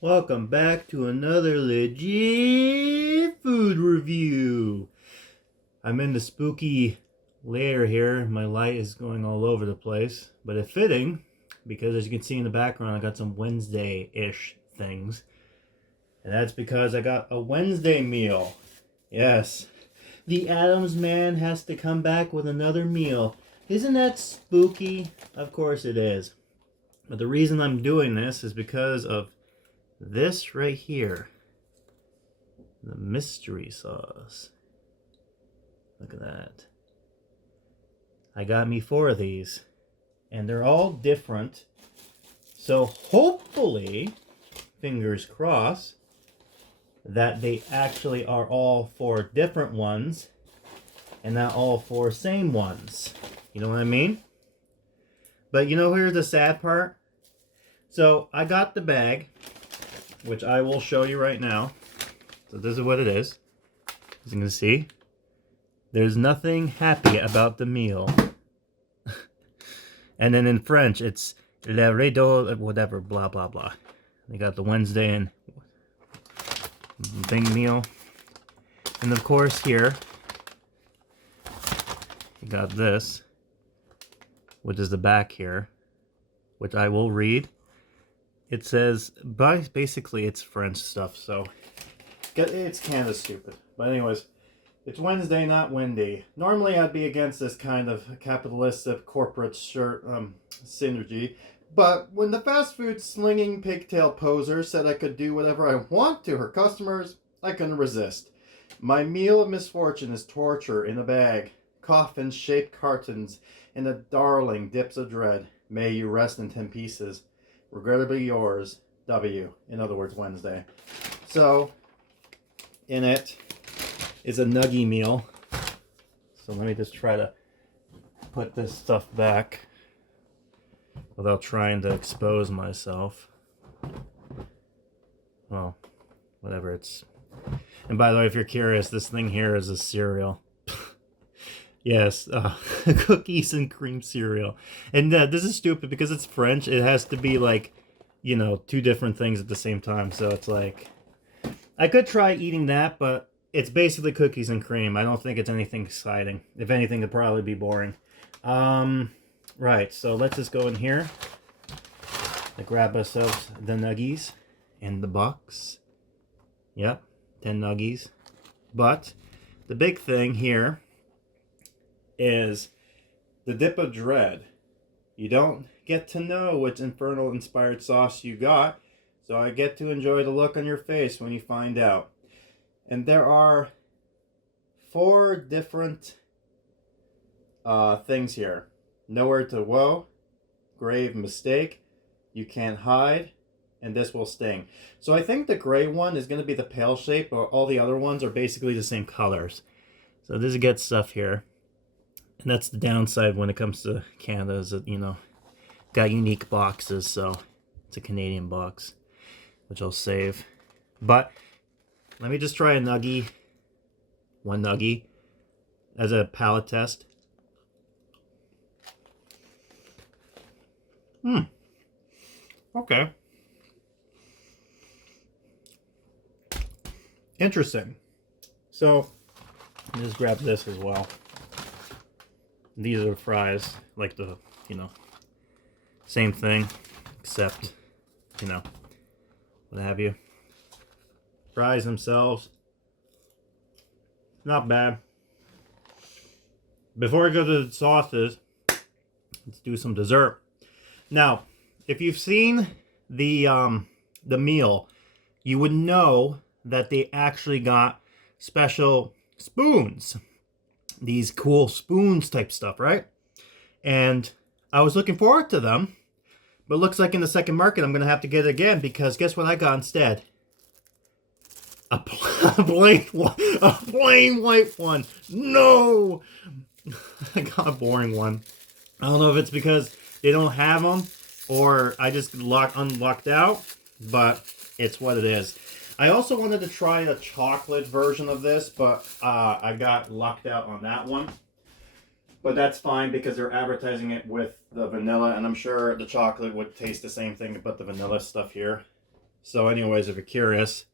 Welcome back to another legit food review. I'm in the spooky layer here. My light is going all over the place, but it's fitting because as you can see in the background, I got some Wednesday-ish things. And that's because I got a Wednesday meal. Yes, the Addams man has to come back with another meal. Isn't that spooky? Of course it is. But the reason I'm doing this is because of this right here, the mystery sauce. Look at that. I got me 4 of these, and they're all different. So hopefully, fingers crossed, that they actually are all 4 different ones, and not all 4 same ones. You know what I mean? But you know, here's the sad part. So I got the bag, which I will show you right now. So this is what it is. As you can see, there's nothing happy about the meal. And then in French, it's le rideau, whatever, blah, blah, blah. They got the Wednesday and thing meal. And of course here, you got this, which is the back here, which I will read. It says, basically it's French stuff, so it's kind of stupid. But anyways, it's Wednesday, not Wendy. Normally I'd be against this kind of capitalistic corporate synergy, but when the fast food slinging pigtail poser said I could do whatever I want to her customers, I couldn't resist. My meal of misfortune is torture in a bag, coffin-shaped cartons, and a darling dips of dread. May you rest in 10 pieces. Regrettably yours, W. In other words, Wednesday. So, in it is a nugget meal. So let me just try to put this stuff back without trying to expose myself. Well, whatever it's... And by the way, if you're curious, this thing here is a cereal. Yes, cookies and cream cereal. And this is stupid because it's French. It has to be like, you know, 2 different things at the same time. So it's like, I could try eating that, but it's basically cookies and cream. I don't think it's anything exciting. If anything, it'd probably be boring. Right, so let's just go in here and grab ourselves the nuggies in the box. Yep, 10 nuggies. But the big thing here is the dip of dread. You don't get to know which infernal inspired sauce you got, so I get to enjoy the look on your face when you find out. And there are 4 different things here. Nowhere to woe, grave mistake, you can't hide, and this will sting. So I think the gray one is going to be the pale shape, but all the other ones are basically the same colors. So this is good stuff here. And that's the downside when it comes to Canada, is that, you know, got unique boxes, so it's a Canadian box, which I'll save. But let me just try a nuggie, 1 nuggie, as a palate test. Okay. Interesting. So, let me just grab this as well. These are fries, like the, you know, same thing, except, you know, what have you. Fries themselves, not bad. Before I go to the sauces, let's do some dessert. Now, if you've seen the meal, you would know that they actually got special spoons. These cool spoons type stuff, right? And I was looking forward to them, but looks like in the second market I'm going to have to get it again, because guess what I got instead? A plain white one. No! I got a boring one. I don't know if it's because they don't have them or I just unlocked out, but it's what it is. I also wanted to try a chocolate version of this, but I got lucked out on that one. But that's fine because they're advertising it with the vanilla, and I'm sure the chocolate would taste the same thing, but the vanilla stuff here. So anyways, if you're curious,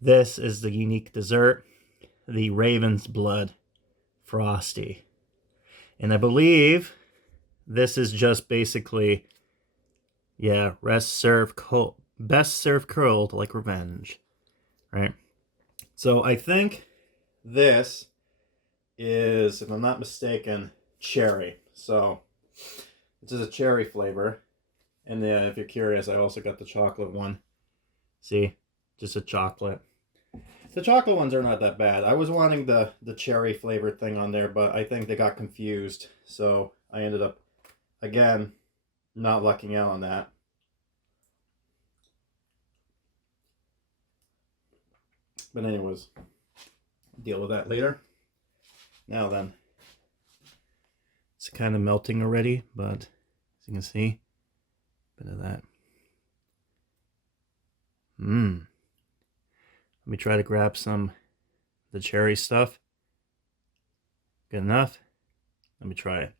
this is the unique dessert, the Raven's Blood Frosty. And I believe this is just basically, yeah, best served curled like revenge, right? So I think this is, if I'm not mistaken, cherry. So this is a cherry flavor. And then if you're curious, I also got the chocolate one. See, just a chocolate. The chocolate ones are not that bad. I was wanting the cherry flavored thing on there, but I think they got confused. So I ended up, again, not lucking out on that. But anyways, deal with that later. Now then, it's kind of melting already, but as you can see, a bit of that. Let me try to grab some of the cherry stuff. Good enough? Let me try it.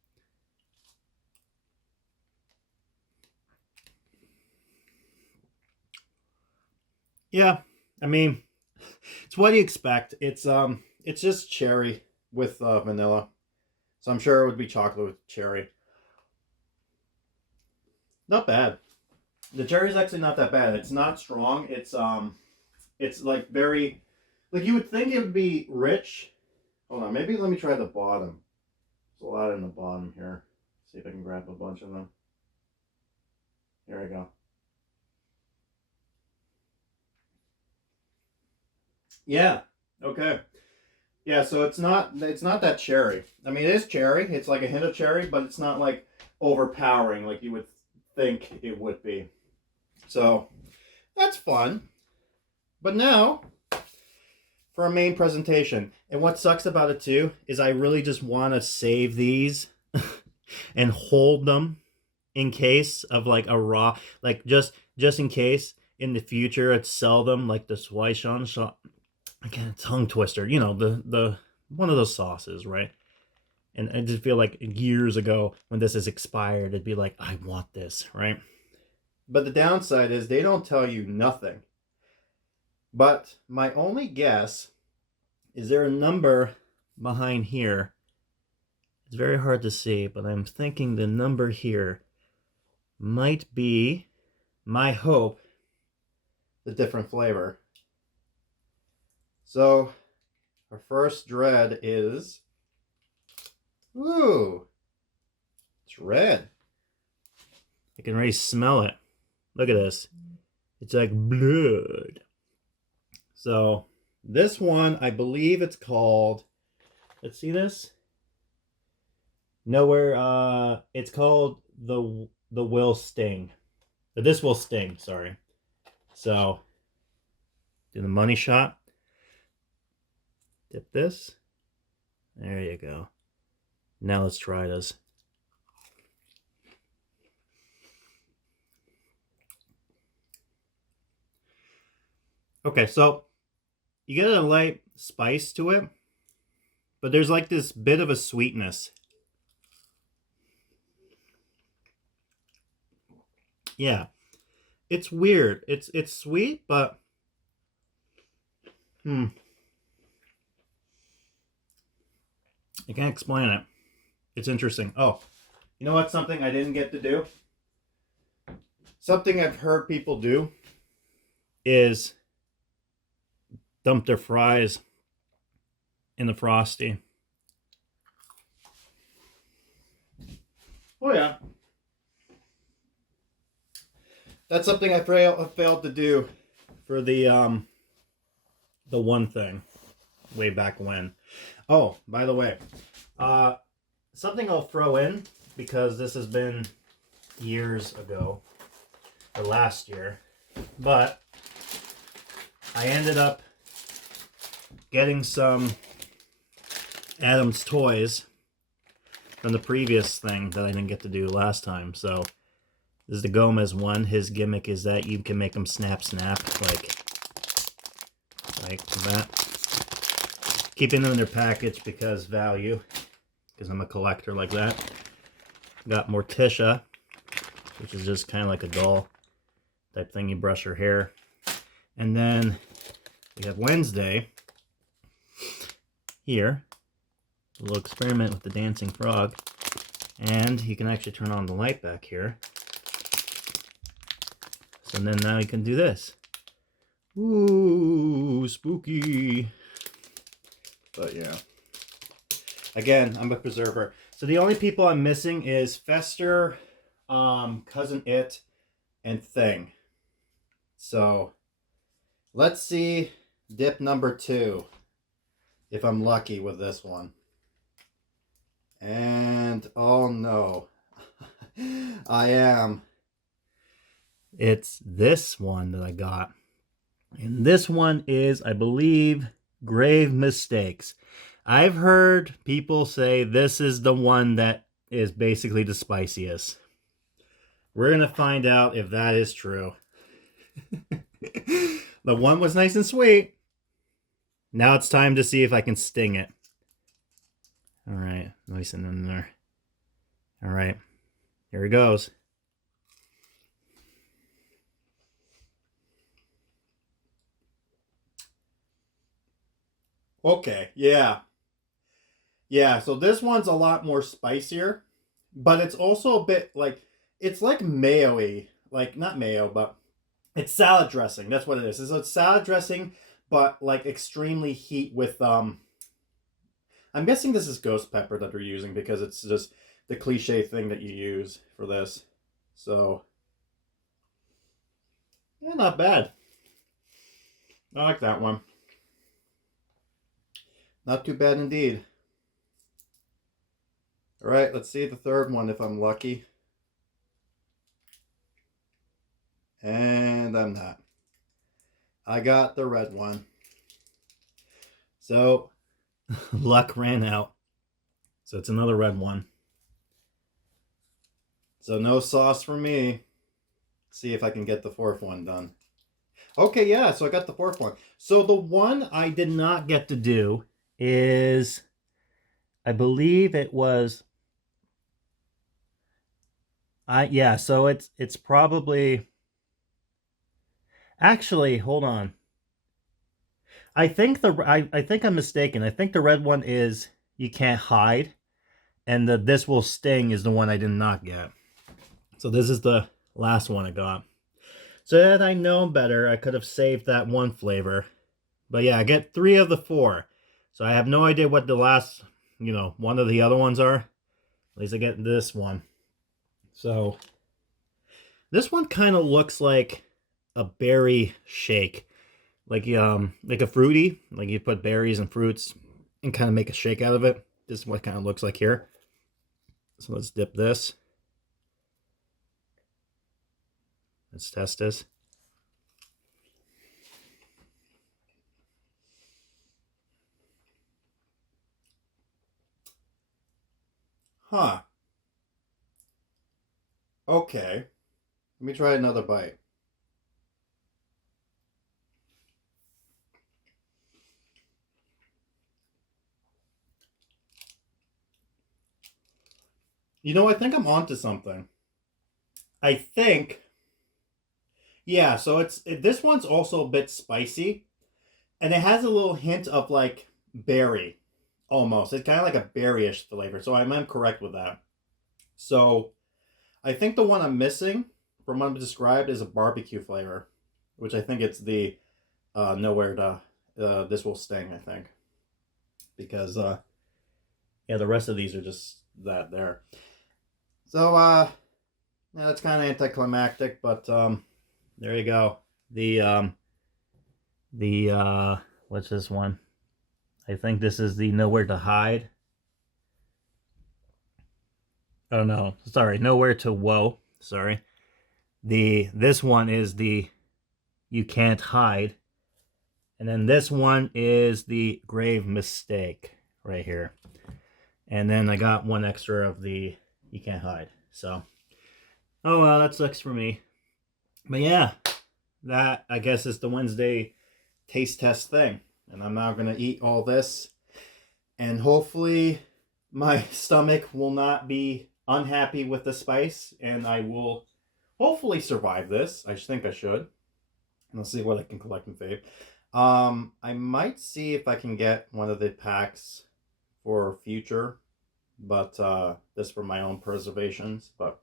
Yeah, I mean, it's what you expect. It's just cherry with vanilla. So I'm sure it would be chocolate with cherry. Not bad. The cherry's actually not that bad. It's not strong. It's like very, like you would think it would be rich. Hold on, maybe let me try the bottom. There's a lot in the bottom here. See if I can grab a bunch of them. There we go. Yeah. Okay. Yeah, so it's not that cherry. I mean, it is cherry. It's like a hint of cherry, but it's not like overpowering like you would think it would be. So that's fun. But now for our main presentation. And what sucks about it too is I really just want to save these and hold them in case of like a raw, like just in case in the future I'd sell them like the Swaishan shop. Again, tongue twister, you know, the one of those sauces, right? And I just feel like years ago when this is expired, it'd be like, I want this, right? But the downside is they don't tell you nothing. But my only guess is there a number behind here. It's very hard to see, but I'm thinking the number here might be, my hope, the different flavor. So our first dread is, ooh, it's red. I can already smell it. Look at this. It's like blood. So this one, I believe it's called, let's see this. Nowhere, it's called the Will Sting. This Will Sting, sorry. So do the money shot. Dip this. There you go. Now let's try this. Okay, so you get a light spice to it, but there's like this bit of a sweetness. Yeah, it's weird. It's sweet, but I can't explain it. It's interesting. Oh, you know what? Something I didn't get to do. Something I've heard people do is dump their fries in the Frosty. Oh yeah. That's something I failed to do for the one thing way back when. Oh, by the way, something I'll throw in because this has been years ago, or last year, but I ended up getting some Addams toys from the previous thing that I didn't get to do last time. So this is the Gomez one. His gimmick is that you can make them snap like that. Keeping them in their package because value, because I'm a collector like that. Got Morticia, which is just kind of like a doll type thing. You brush her hair. And then we have Wednesday here. A little experiment with the dancing frog. And you can actually turn on the light back here. So then now you can do this. Ooh, spooky. But yeah. Again, I'm a preserver. So the only people I'm missing is Fester, Cousin It, and Thing. So let's see dip number 2. If I'm lucky with this one. And oh no. I am. It's this one that I got. And this one is, I believe, Grave Mistakes. I've heard people say this is the one that is basically the spiciest. We're going to find out if that is true. The one was nice and sweet. Now it's time to see if I can sting it. Alright, nice and in there. Alright, here it goes. Okay, yeah. Yeah, so this one's a lot more spicier, but it's also a bit like, it's like mayo-y. Like, not mayo, but it's salad dressing. That's what it is. It's salad dressing, but like extremely heat with, I'm guessing this is ghost pepper that they're using because it's just the cliche thing that you use for this. So, yeah, not bad. I like that one. Not too bad indeed. All right, let's see the third one if I'm lucky. And I'm not. I got the red one. So, luck ran out. So it's another red one. So no sauce for me. See if I can get the fourth one done. Okay, yeah, so I got the fourth one. So the one I did not get to do is, I believe it was, yeah, so it's probably, actually, hold on. I think I think I'm mistaken. I think the red one is You Can't Hide, and the This Will Sting is the one I did not get. So this is the last one I got. So had I known better, I could have saved that one flavor. But yeah, I get 3 of the 4. So I have no idea what the last, one of the other ones are. At least I get this one. So this one kind of looks like a berry shake. Like a fruity. Like you put berries and fruits and kind of make a shake out of it. This is what it kind of looks like here. So let's dip this. Let's test this. Huh. Okay. Let me try another bite. I think I'm onto something. I think, yeah, so this one's also a bit spicy, and it has a little hint of like berry, almost. It's kind of like a berryish flavor, so I'm correct with that. So I think the one I'm missing from what I've described is a barbecue flavor, which I think it's the Nowhere to This Will Sting, I think. Because, yeah, the rest of these are just that there. So, yeah, that's kind of anticlimactic, but there you go. The what's this one? I think this is the Nowhere to Hide. Oh no, sorry, Nowhere to Woe. Sorry. This one is the You Can't Hide. And then this one is the Grave Mistake right here. And then I got one extra of the You Can't Hide. So, oh well, that sucks for me. But yeah, that I guess is the Wednesday taste test thing. And I'm now going to eat all this. And hopefully my stomach will not be unhappy with the spice. And I will hopefully survive this. I think I should. Let's see what I can collect and fave. I might see if I can get one of the packs for future, but this for my own preservations. But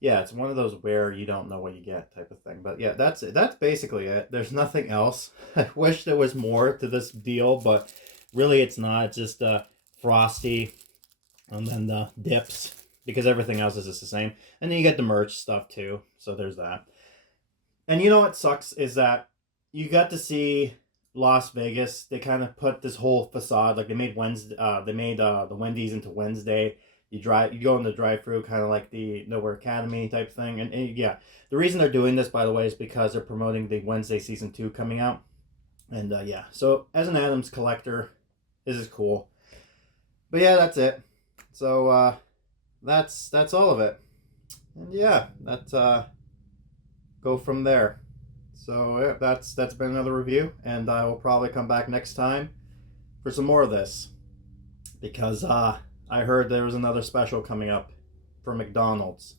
yeah, it's one of those where you don't know what you get type of thing. But yeah, that's it. That's basically it. There's nothing else. I wish there was more to this deal, but really it's not. It's just Frosty and then the dips, because everything else is just the same. And then you get the merch stuff too. So there's that. And you know what sucks is that you got to see Las Vegas. They kind of put this whole facade, like they made Wednesday. They made the Wendy's into Wednesday. You go in the drive-through, kind of like the Nowhere Academy type thing. And yeah, the reason they're doing this, by the way, is because they're promoting the Wednesday season 2 coming out. And yeah, so as an Addams collector, this is cool. But yeah, that's it. So that's all of it. And yeah, that's go from there. So yeah, that's been another review, and I will probably come back next time for some more of this, because I heard there was another special coming up for McDonald's,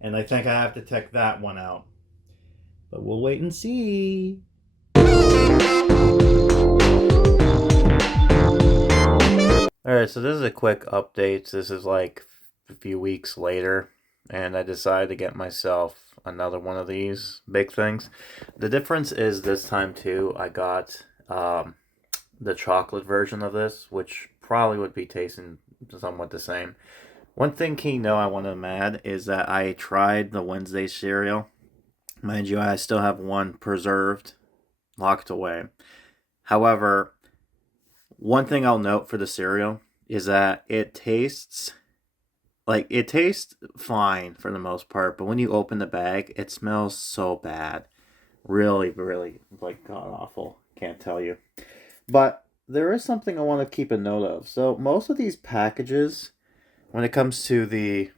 and I think I have to check that one out. But we'll wait and see. Alright, so this is a quick update. This is like a few weeks later, and I decided to get myself another one of these big things. The difference is this time too, I got the chocolate version of this, which probably would be tasting somewhat the same. One thing key note I want to add is that I tried the Wednesday cereal. Mind you, I still have one preserved, locked away. However, one thing I'll note for the cereal is that it tastes fine for the most part, but when you open the bag, it smells so bad. Really, really, like, god awful. Can't tell you. But there is something I want to keep a note of. So most of these packages, when it comes to the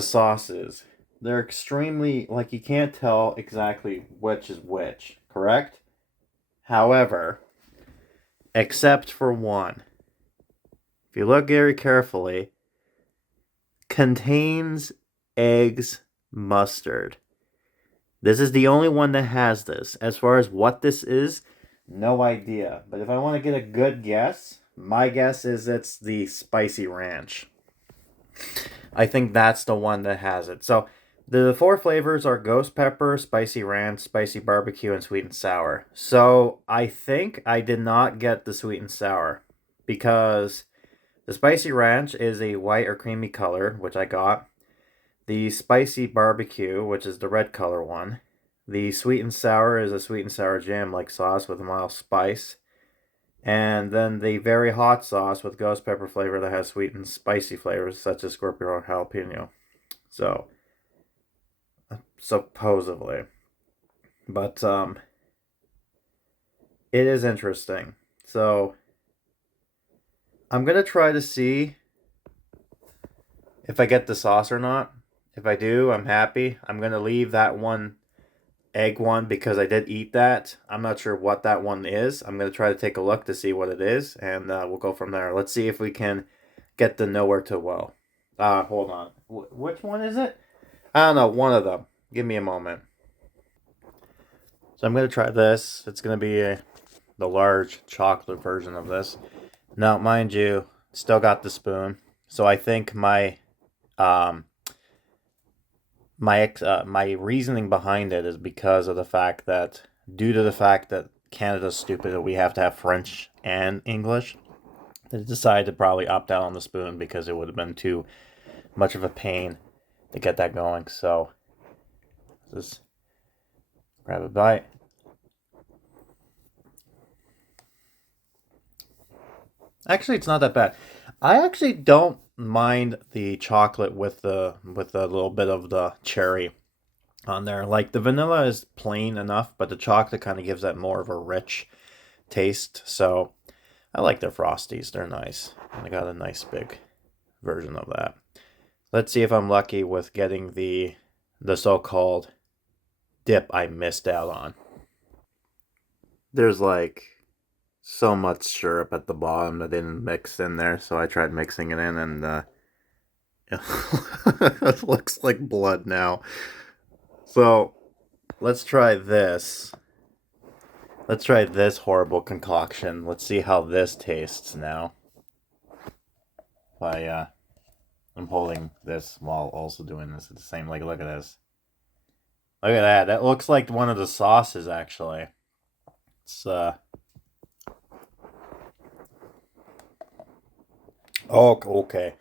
sauces, they're extremely, like, you can't tell exactly which is which, correct? However, except for one, if you look very carefully, contains eggs mustard. This is the only one that has this. As far as what this is, no idea. But if I want to get a good guess, my guess is it's the spicy ranch. I think that's the one that has it. So the 4 flavors are ghost pepper, spicy ranch, spicy barbecue, and sweet and sour. So I think I did not get the sweet and sour, because the spicy ranch is a white or creamy color, which I got. The spicy barbecue, which is the red color one. The sweet and sour is a sweet and sour jam-like sauce with a mild spice. And then the very hot sauce with ghost pepper flavor that has sweet and spicy flavors, such as scorpion or jalapeno. So, supposedly. But, it is interesting. So, I'm going to try to see if I get the sauce or not. If I do, I'm happy. I'm going to leave that one egg one because I did eat that. I'm not sure what that one is. I'm going to try to take a look to see what it is, and we'll go from there. Let's see if we can get the Nowhere to Well. Hold on. Which one is it? I don't know. One of them. Give me a moment. So I'm going to try this. It's going to be the large chocolate version of this. Now, mind you, still got the spoon. So I think my reasoning behind it is because of the fact that, due to the fact that Canada's stupid and we have to have French and English, they decided to probably opt out on the spoon because it would have been too much of a pain to get that going. So just grab a bite. Actually, it's not that bad. I actually don't mind the chocolate with the little bit of the cherry on there. Like, the vanilla is plain enough, but the chocolate kind of gives that more of a rich taste. So I like their Frosties. They're nice. And I got a nice big version of that. Let's see if I'm lucky with getting the so-called dip I missed out on. There's like so much syrup at the bottom that didn't mix in there, so I tried mixing it in, and It looks like blood now. So let's try this. Let's try this horrible concoction. Let's see how this tastes now. I'm holding this while also doing this at the same. Like, look at this. Look at that. That looks like one of the sauces, actually. It's Oh, okay.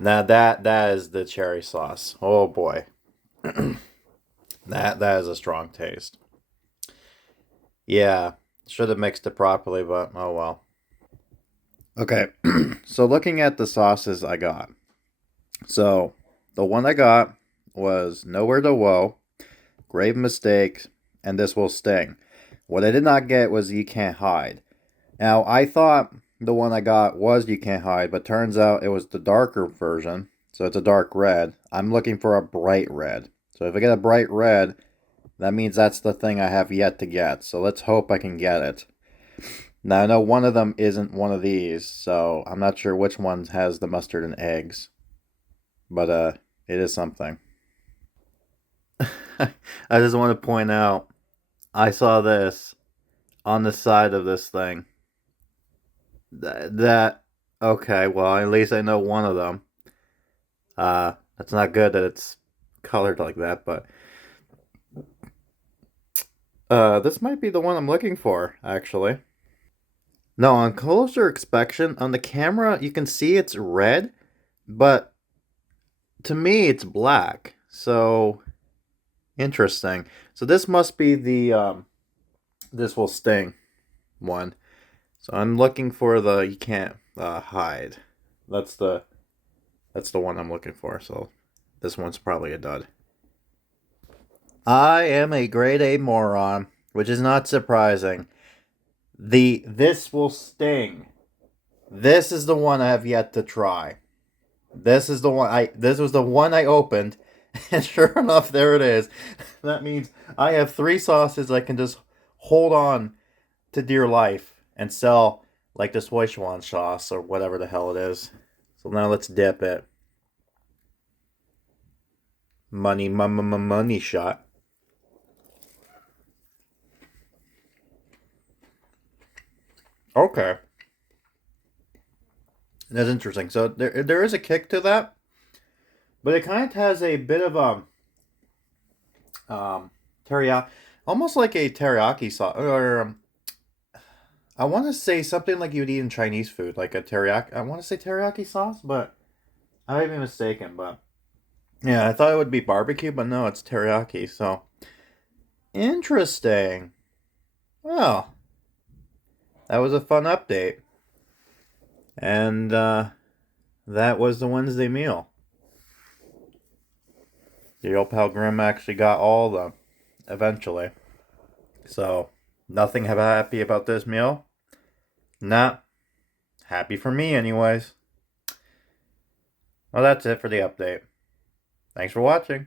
Now that is the cherry sauce. Oh boy, that is a strong taste. Yeah, should have mixed it properly, but oh well. Okay, so looking at the sauces I got, so the one I got was Nowhere to Woe, Grave Mistake, and This Will Sting. What I did not get was You Can't Hide. Now I thought the one I got was You Can't Hide, but turns out it was the darker version, so it's a dark red. I'm looking for a bright red. So if I get a bright red, that means that's the thing I have yet to get. So let's hope I can get it. Now I know one of them isn't one of these, so I'm not sure which one has the mustard and eggs. But it is something. I just want to point out I saw this on the side of this thing. That okay, well at least I know one of them. That's not good that it's colored like that, but this might be the one I'm looking for, actually. No, on closer inspection, on the camera, you can see it's red, but to me, it's black. So, interesting. So this must be the, This Will Sting one. So I'm looking for the You Can't Hide. That's the, that's the one I'm looking for, so this one's probably a dud. I am a grade A moron, which is not surprising. The This Will Sting. This is the one I have yet to try. This was the one I opened, and sure enough, there it is. That means I have three sauces I can just hold on to dear life and sell like this Szechuan sauce or whatever the hell it is. So now let's dip it. Money shot. Okay. That's interesting. So there is a kick to that, but it kind of has a bit of teriyaki, almost like a teriyaki sauce, or I want to say something like you'd eat in Chinese food, like a teriyaki. I want to say teriyaki sauce, but I might be mistaken. But yeah, I thought it would be barbecue, but no, it's teriyaki. So interesting. Well, that was a fun update, and that was the Wednesday meal. The old pal Grim actually got all of them eventually. So nothing happy about this meal. Not happy for me, anyways. Well, that's it for the update. Thanks for watching.